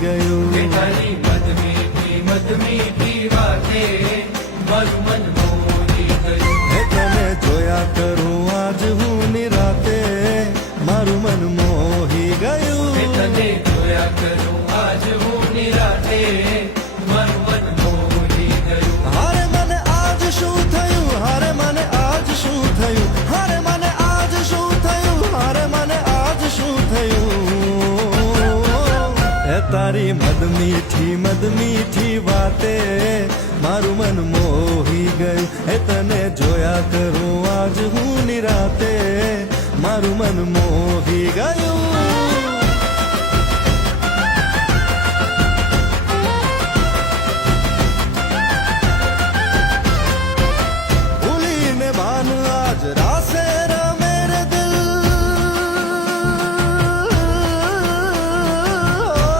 ગયું. તારી મધમીઠી વાતે મારું મન મોહી ગયું. તને જોયા કરું આજ હું નિરાતે મારું મન મોહી ગયું. તને જોયા કરું આજ હું નિરાતે મારું મન મોહી ગયું. હારે મને આજ શું થયું, હારે મને આજ શું થયું, હારે મને આજ શું થયું, હારે મને આજ શું થયું. એ તારી મધમીઠી વાતે મારું મન મોહી ગયું. એ તને જોયા કરું આજ હું નિરાતે મારું મન મોહી ગયું.